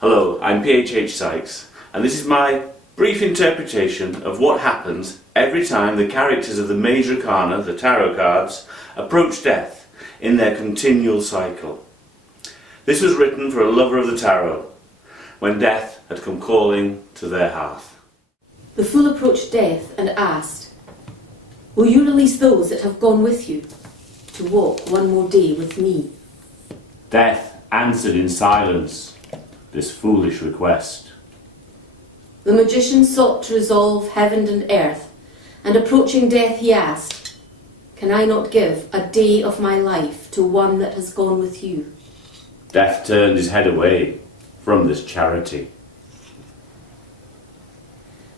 Hello, I'm PHH Sykes, and this is my brief interpretation of what happens every time the characters of the Major Arcana, the tarot cards, approach death in their continual cycle. This was written for a lover of the tarot, when death had come calling to their hearth. The fool approached death and asked, "Will you release those that have gone with you, to walk one more day with me?" Death answered in silence this foolish request. The magician sought to resolve heaven and earth, and approaching death he asked, "Can I not give a day of my life to one that has gone with you?" Death turned his head away from this charity.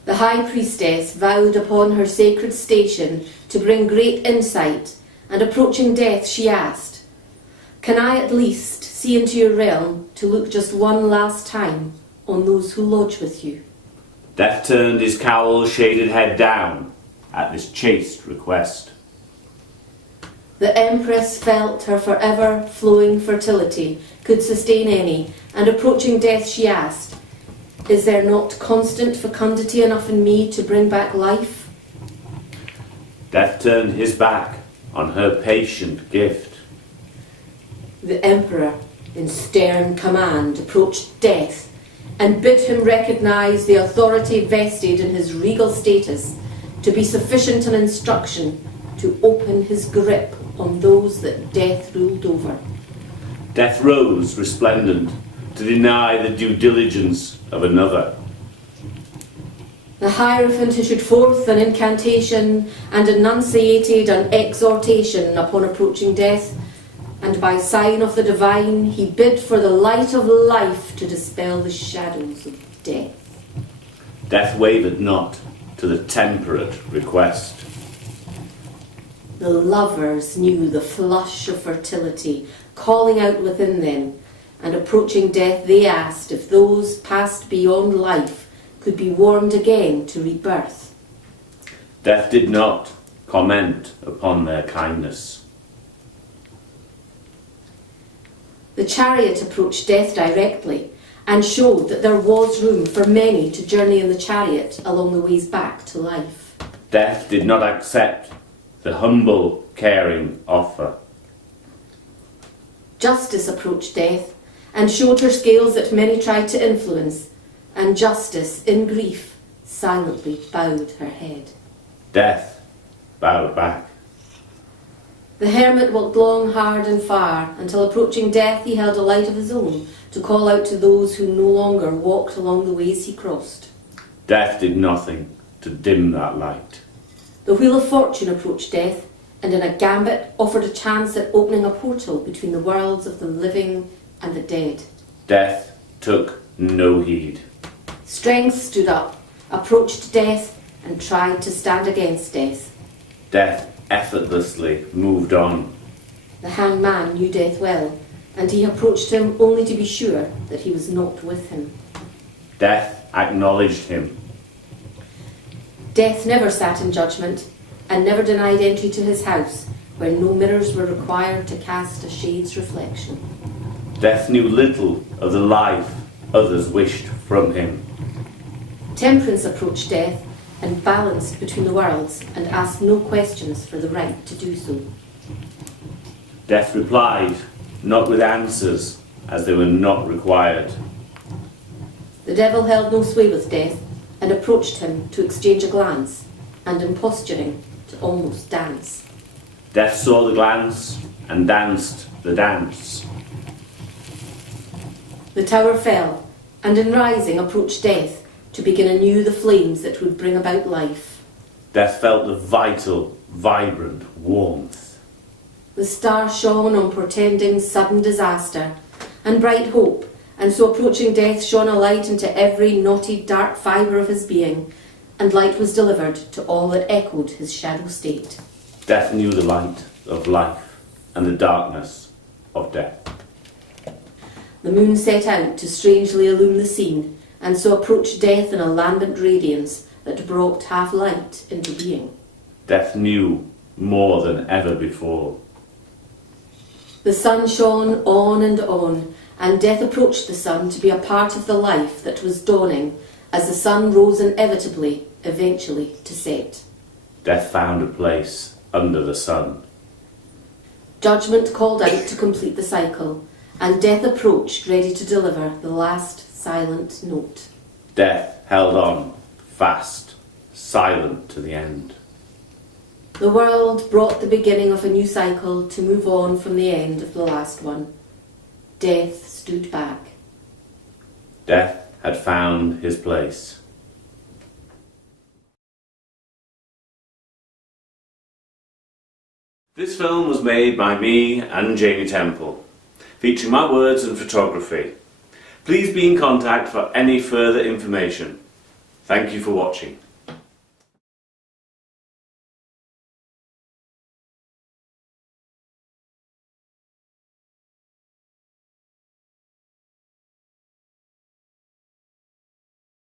The high priestess vowed upon her sacred station to bring great insight, and approaching death she asked, "Can I at least see into your realm to look just one last time on those who lodge with you?" Death turned his cowl-shaded head down at this chaste request. The Empress felt her forever flowing fertility could sustain any, and approaching death she asked, "Is there not constant fecundity enough in me to bring back life?" Death turned his back on her patient gift. The Emperor, in stern command, approached death and bid him recognise the authority vested in his regal status to be sufficient an instruction to open his grip on those that death ruled over. Death rose resplendent to deny the due diligence of another. The Hierophant issued forth an incantation and enunciated an exhortation upon approaching death, and by sign of the divine he bid for the light of life to dispel the shadows of death. Death wavered not to the temperate request. The lovers knew the flush of fertility calling out within them, and approaching death they asked if those passed beyond life could be warmed again to rebirth. Death did not comment upon their kindness. The chariot approached death directly and showed that there was room for many to journey in the chariot along the ways back to life. Death did not accept the humble, caring offer. Justice approached death and showed her scales that many tried to influence, and justice, in grief, silently bowed her head. Death bowed back. The hermit walked long, hard and far, until approaching death he held a light of his own to call out to those who no longer walked along the ways he crossed. Death did nothing to dim that light. The wheel of fortune approached death, and in a gambit offered a chance at opening a portal between the worlds of the living and the dead. Death took no heed. Strength stood up, approached death, and tried to stand against death. Death effortlessly moved on. The hangman knew death well, and he approached him only to be sure that he was not with him. Death acknowledged him. Death never sat in judgment, and never denied entry to his house, where no mirrors were required to cast a shade's reflection. Death knew little of the life others wished from him. Temperance approached death and balanced between the worlds, and asked no questions for the right to do so. Death replied, not with answers, as they were not required. The devil held no sway with death, and approached him to exchange a glance, and in posturing to almost dance. Death saw the glance and danced the dance. The tower fell, and in rising approached death to begin anew the flames that would bring about life. Death felt the vital, vibrant warmth. The star shone on portending sudden disaster and bright hope, and so approaching death shone a light into every knotty dark fibre of his being, and light was delivered to all that echoed his shadow state. Death knew the light of life and the darkness of death. The moon set out to strangely illume the scene, and so approached death in a lambent radiance that brought half light into being. Death knew more than ever before. The sun shone on and on, and death approached the sun to be a part of the life that was dawning as the sun rose inevitably, eventually, to set. Death found a place under the sun. Judgment called out to complete the cycle, and death approached ready to deliver the last silent note. Death held on, fast, silent to the end. The world brought the beginning of a new cycle to move on from the end of the last one. Death stood back. Death had found his place. This film was made by me and Janey Temple, featuring my words and photography. Please be in contact for any further information. Thank you for watching.